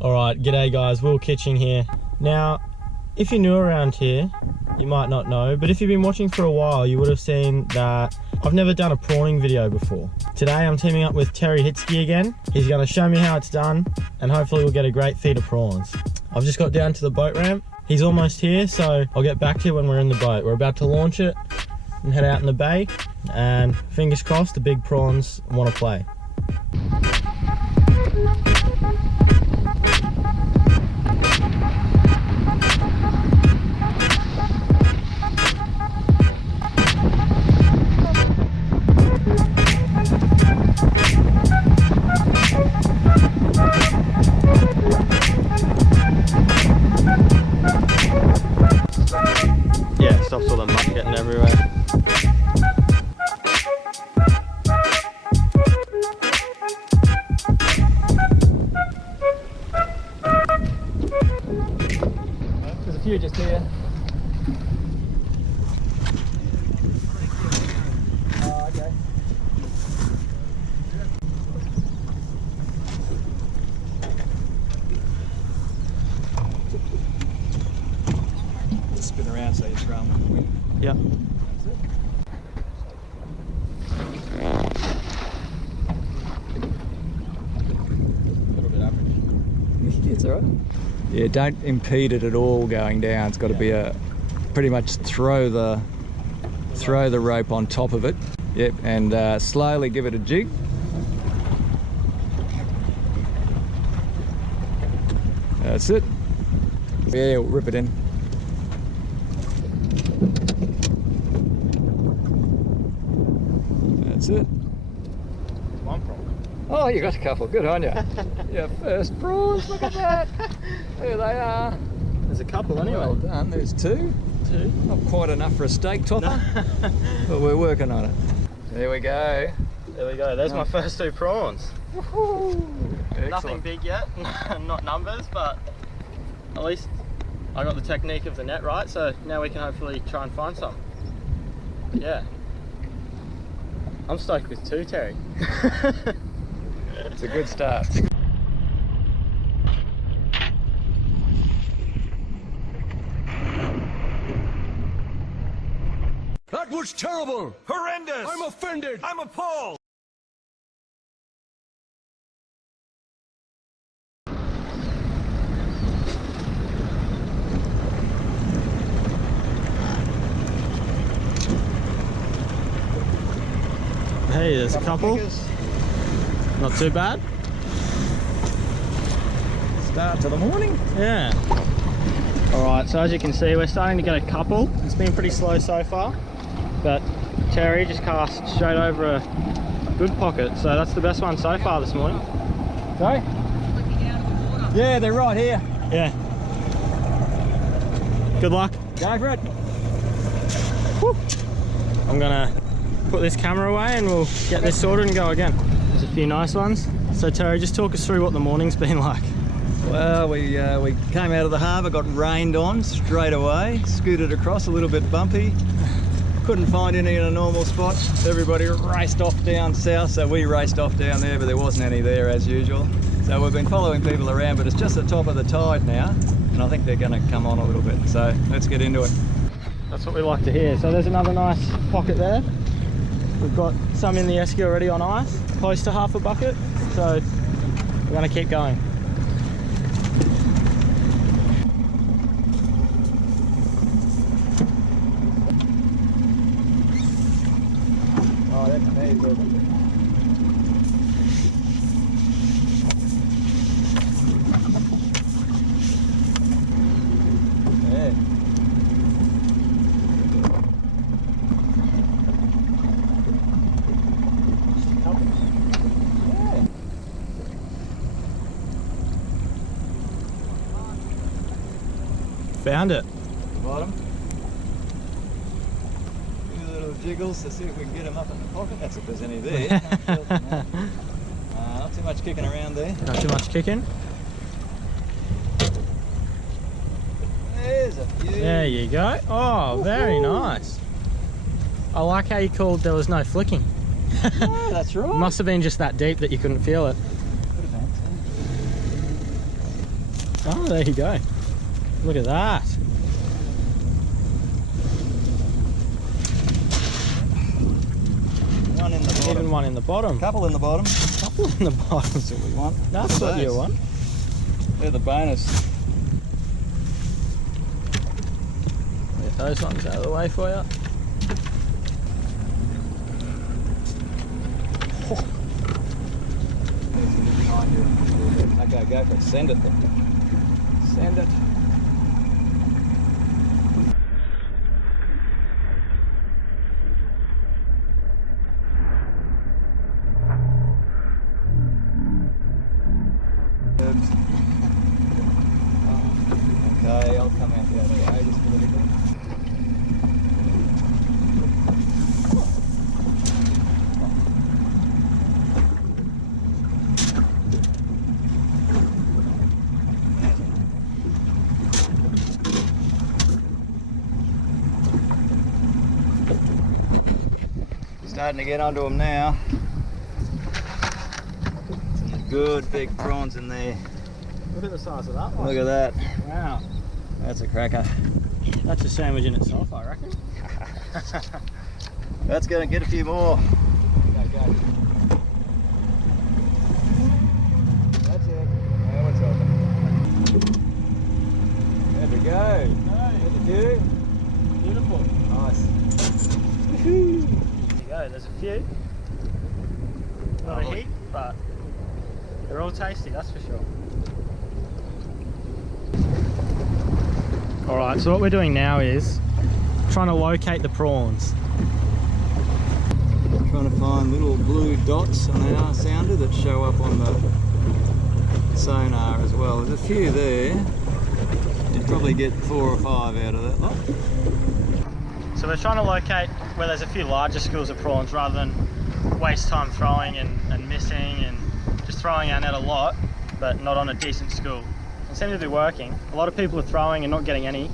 Alright, g'day guys, Will Kitching here. Now, if you're new around here, you might not know, but if you've been watching for a while, you would have seen that I've never done a prawning video before. Today I'm teaming up with Terry Hitsky again. He's going to show me how it's done, and hopefully we'll get a great feed of prawns. I've just got down to the boat ramp. He's almost here, so I'll get back to you when we're in the boat. We're about to launch it and head out in the bay, and fingers crossed the big prawns want to play. Yeah, stops all the muck getting everywhere. There's a few just here. Oh, okay. Spin around so you throw them with the wind. Yep. A little bit average. It's alright. Yeah, don't impede it at all going down. It's got to be a pretty much throw the rope on top of it. Yep, and slowly give it a jig. That's it. Yeah, we'll rip it in. That's it. One prawn. Oh, you got a couple. Good on you. Your first prawns. Look at that. There they are. There's a couple anyway. Well done. There's two. Two. Not quite enough for a steak topper, but we're working on it. There we go. There we go. There's my first two prawns. Excellent. Nothing big yet, not numbers, but at least I got the technique of the net right, so now we can hopefully try and find some. But yeah. I'm stoked with two, Terry. It's a good start. That was terrible! Horrendous! I'm offended! I'm appalled! Hey, there's a couple. Not too bad. Start to the morning. Yeah. Alright, so as you can see, we're starting to get a couple. It's been pretty slow so far, but Terry just cast straight over a good pocket, so that's the best one so far this morning. Sorry? Yeah, they're right here. Yeah. Good luck. Go for it. Woo. I'm gonna put this camera away and we'll get this sorted and go again. There's a few nice ones. So Terry, just talk us through what the morning's been like. Well, we came out of the harbour, got rained on straight away, scooted across, a little bit bumpy. Couldn't find any in a normal spot. Everybody raced off down south, so we raced off down there, but there wasn't any there as usual. So we've been following people around, but it's just the top of the tide now, and I think they're going to come on a little bit. So let's get into it. That's what we like to hear. So there's another nice pocket there. We've got some in the esky already on ice, close to half a bucket, so we're going to keep going. Oh, that's amazing. Yeah. Found it. Bottom. Do little jiggles to see if we can get them up in the pocket. That's if there's any there. Not too much kicking around there. Not too much kicking. There's a few. There you go. Oh, very nice. I like how you called there was no flicking. Yeah, that's right. Must have been just that deep that you couldn't feel it. Oh, there you go. Look at that. One in the bottom. Even one in the bottom. Couple in the bottom. Couple in the bottom. That's what we want. That's what you want. They're the bonus. Get those ones out of the way for you. Okay, go for it. Send it then. Send it. Okay, I'll come out the other way just a little bit. Starting to get onto them now. Some good big prawns in there. Look at the size of that one. Look at that. Wow. That's a cracker. That's a sandwich in itself, I reckon. That's going to get a few more. Go, go. That's it. Now we're talking. There we go. There's a few. Beautiful. Nice. There you go, there's a few. Not a Lovely. heap, but they're all tasty, that's for sure. Alright, so what we're doing now is trying to locate the prawns. Trying to find little blue dots on our sounder that show up on the sonar as well. There's a few there. You'd probably get 4 or 5 out of that lot. So we're trying to locate where there's a few larger schools of prawns rather than waste time throwing and missing and just throwing our net a lot but not on a decent school. It seems to be working. A lot of people are throwing and not getting any,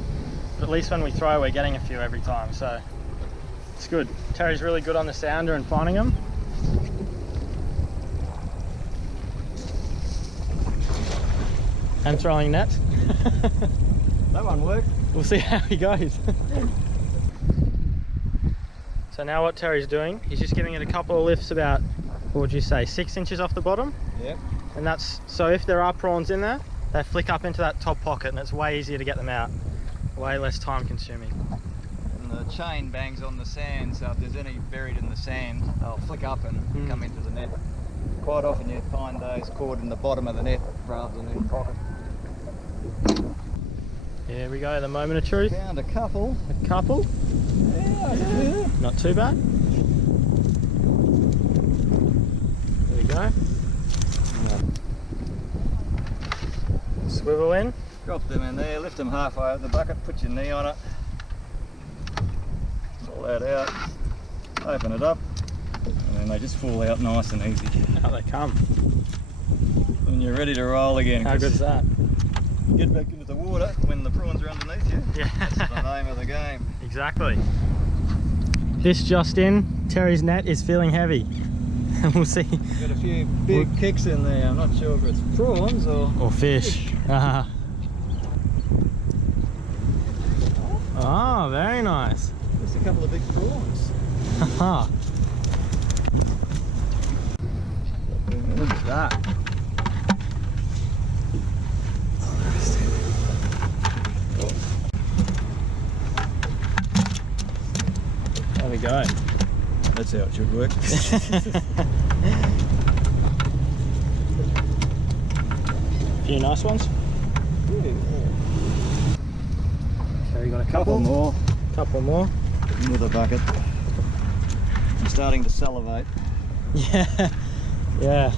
but at least when we throw we're getting a few every time, so it's good. Terry's really good on the sounder and finding them. And throwing nets. That one worked. We'll see how he goes. So now what Terry's doing, he's just giving it a couple of lifts about, what would you say, 6 inches off the bottom? Yep. And that's, so if there are prawns in there, they flick up into that top pocket and it's way easier to get them out. Way less time consuming. And the chain bangs on the sand, so if there's any buried in the sand, they'll flick up and come into the net. Quite often you find those caught in the bottom of the net rather than in the pocket. Here we go, the moment of truth. Found a couple. A couple. Yeah. Not too bad. There we go. Swivel in. Drop them in there, lift them halfway up the bucket, put your knee on it. Pull that out, open it up, and then they just fall out nice and easy. Out they come. And you're ready to roll again. How good's that? Get back into the water when the prawns are underneath you. Yeah. That's the name of the game. Exactly. This just in, Terry's net is feeling heavy. We'll see. Got a few big kicks in there. I'm not sure if it's prawns or fish. Oh, very nice. just a couple of big prawns. Haha. Look at that. There we go. That's how it should work. Few nice ones. So we got a couple more. Couple more. With a bucket. I'm starting to salivate. Yeah. Yeah.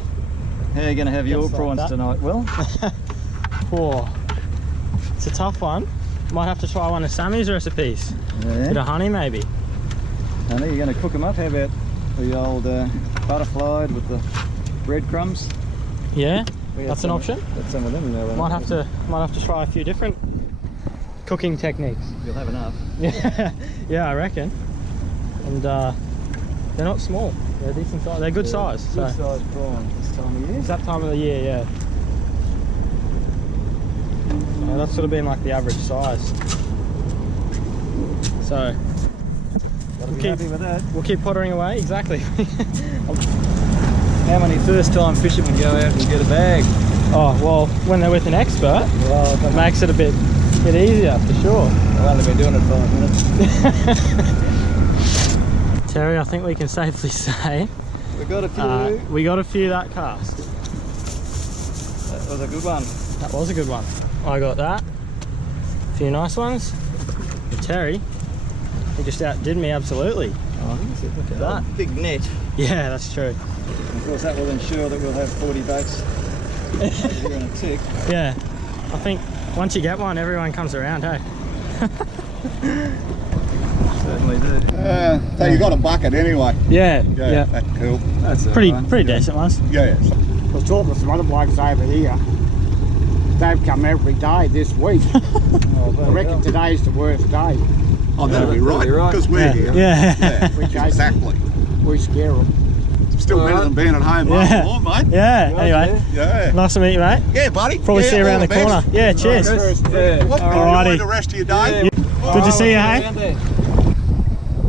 How are you going to have your Just like prawns that. tonight, Will? Oh, it's a tough one. Might have to try one of Sammy's recipes. Bit Yeah. of honey maybe. Honey, you're going to cook them up. How about the old butterfly with the breadcrumbs? Yeah, We had that's an some- option. Got some of them in there. Might have to try a few different cooking techniques. You'll have enough. Yeah, yeah, I reckon. And they're not small. They're decent size. They're good size. Good So sized prawn this time of year. it's that time of the year, yeah. Yeah, that's sort of been like the average size. So Happy with that. we'll keep pottering away. Exactly. How many first-time fishermen go out and get a bag? Oh well, when they're with an expert, Well, it makes it a bit easier for sure. I've only been doing it 5 minutes. Terry, I think we can safely say We got a few. we got a few that cast. That was a good one. That was a good one. I got that. A few nice ones. But Terry, he just outdid me absolutely. Oh, look at that. Big net. Yeah, that's true. Of course, that will ensure that we'll have 40 boats here in a tick. Yeah, I think once you get one, everyone comes around, hey? Certainly do. So you got a bucket anyway. Yeah, yeah. That's cool. That's Pretty decent ones. Yes. I was talking to some other blokes over here. They've come every day this week. I reckon today's the worst day. Oh, that'll be right, because we're here. Yeah. Yeah, We chase exactly. We scare them. Still better than being at home mowing the lawn, mate. Yeah, anyway. Yeah. Nice to meet you, mate. Yeah, buddy. Probably yeah, see you around all the corner. best. Yeah, cheers. Yeah. What, Alrighty. enjoy the rest of your day. Good to see you, hey?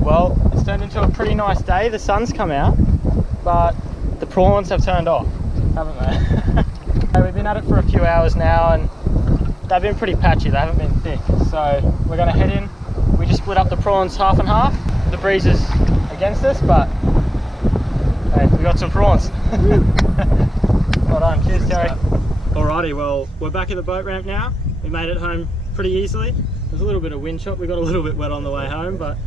Well, it's turned into a pretty nice day. The sun's come out, but the prawns have turned off, haven't they? We've been at it for a few hours now, and they've been pretty patchy. They haven't been thick. So we're going to head in. We just split up the prawns half and half. The breeze is against us, but hey, we got some prawns. Well done. Cheers, Terry. Alrighty, well, we're back at the boat ramp now. We made it home pretty easily. There's a little bit of wind chop. We got a little bit wet on the way home, but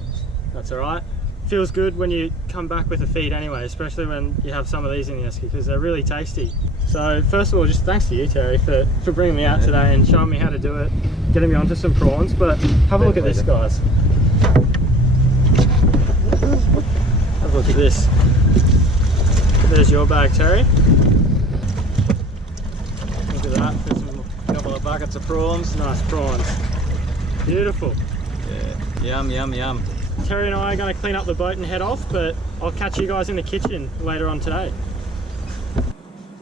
that's all right. Feels good when you come back with a feed anyway, especially when you have some of these in the esky, because they're really tasty. So first of all, just thanks to you, Terry, for bringing me out today and showing me how to do it, getting me onto some prawns. But have a look at this, guys. Have a look at this. There's your bag, Terry. Look at that. There's a couple of buckets of prawns. Nice prawns. Beautiful. Yeah. Yum, yum, yum. Terry and I are going to clean up the boat and head off, but I'll catch you guys in the kitchen later on today.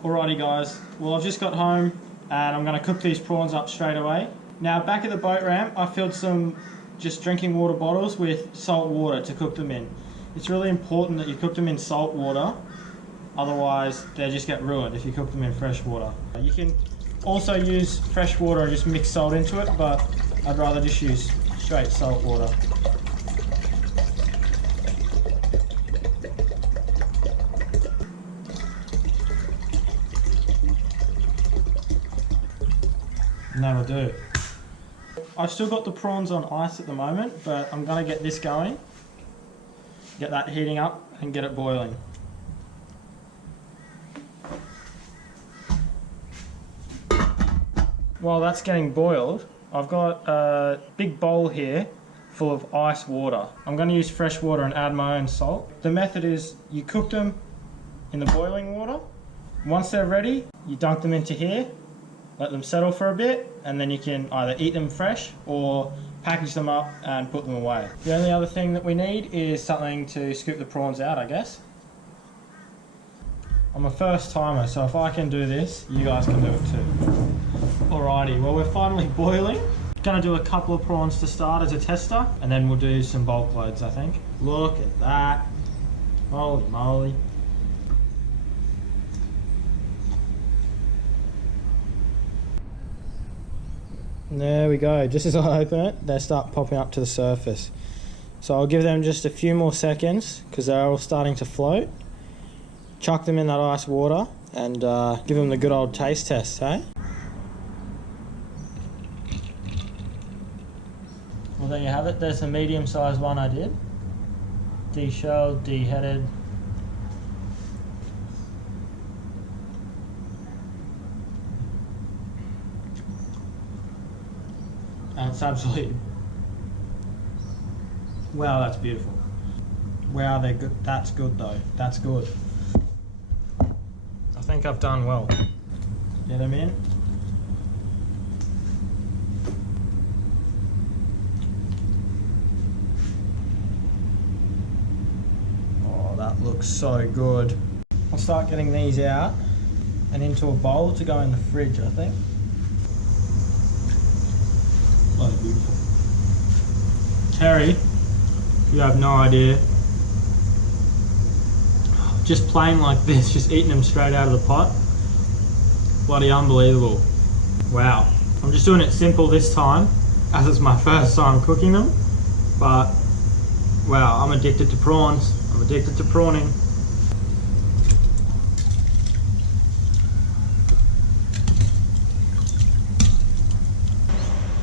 Alrighty guys, well I've just got home and I'm going to cook these prawns up straight away. Now back at the boat ramp, I filled some just drinking water bottles with salt water to cook them in. It's really important that you cook them in salt water, otherwise they just get ruined if you cook them in fresh water. You can also use fresh water and just mix salt into it, but I'd rather just use straight salt water. And that'll do. I've still got the prawns on ice at the moment, but I'm going to get this going, get that heating up and get it boiling. While that's getting boiled, I've got a big bowl here full of ice water. I'm going to use fresh water and add my own salt. The method is you cook them in the boiling water. Once they're ready, you dunk them into here, let them settle for a bit, and then you can either eat them fresh or package them up and put them away. The only other thing that we need is something to scoop the prawns out, I guess. I'm a first timer, so if I can do this, you guys can do it too. Alrighty, well we're finally boiling. Gonna do a couple of prawns to start as a tester, and then we'll do some bulk loads, I think. Look at that. Holy moly. There we go. Just as I open it, they start popping up to the surface. So I'll give them just a few more seconds because they're all starting to float. Chuck them in that ice water and give them the good old taste test, hey? Well, there you have it. There's a medium-sized one I did. De-shelled, de-headed. And it's absolutely... Wow, that's beautiful. Wow, they're good. That's good though. That's good. I think I've done well. Get them in. Oh, that looks so good. I'll start getting these out and into a bowl to go in the fridge, I think. bloody beautiful. Terry, you have no idea. Just plain like this, just eating them straight out of the pot. Bloody unbelievable. Wow. I'm just doing it simple this time, as it's my first time cooking them. But, wow, I'm addicted to prawns. I'm addicted to prawning.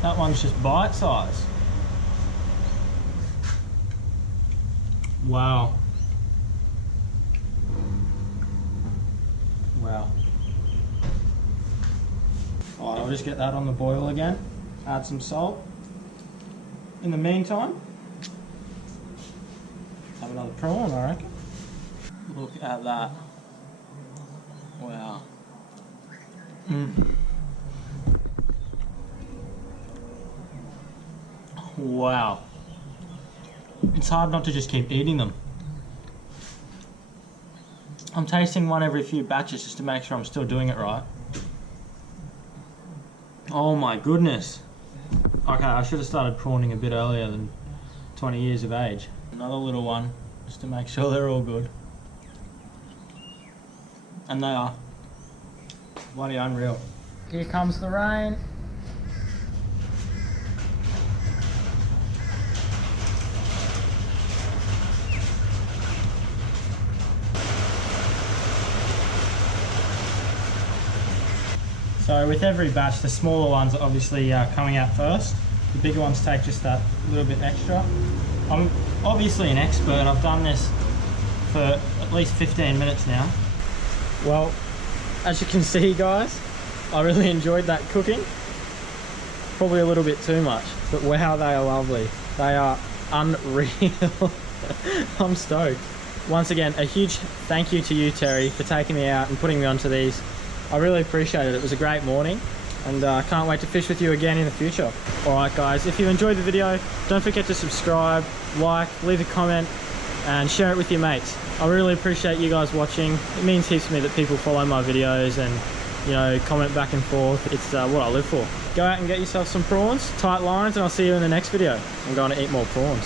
That one's just bite size. Wow. Wow. Alright, I'll just get that on the boil again. Add some salt. In the meantime, have another prawn, I reckon. Look at that. Wow. Wow. It's hard not to just keep eating them. I'm tasting one every few batches just to make sure I'm still doing it right. Oh my goodness. Okay, I should have started prawning a bit earlier than 20 years of age. Another little one, just to make sure they're all good. And they are. Bloody unreal. Here comes the rain. So with every batch, the smaller ones are obviously coming out first. The bigger ones take just that little bit extra. I'm obviously an expert. I've done this for at least 15 minutes now. Well, as you can see guys, I really enjoyed that cooking. Probably a little bit too much, but wow, they are lovely. They are unreal. I'm stoked. Once again, a huge thank you to you, Terry, for taking me out and putting me onto these. I really appreciate it. It was a great morning, and I can't wait to fish with you again in the future. Alright guys, if you enjoyed the video, don't forget to subscribe, like, leave a comment, and share it with your mates. I really appreciate you guys watching. It means heaps to me that people follow my videos and, you know, comment back and forth. It's what I live for. Go out and get yourself some prawns, tight lines, and I'll see you in the next video. I'm going to eat more prawns.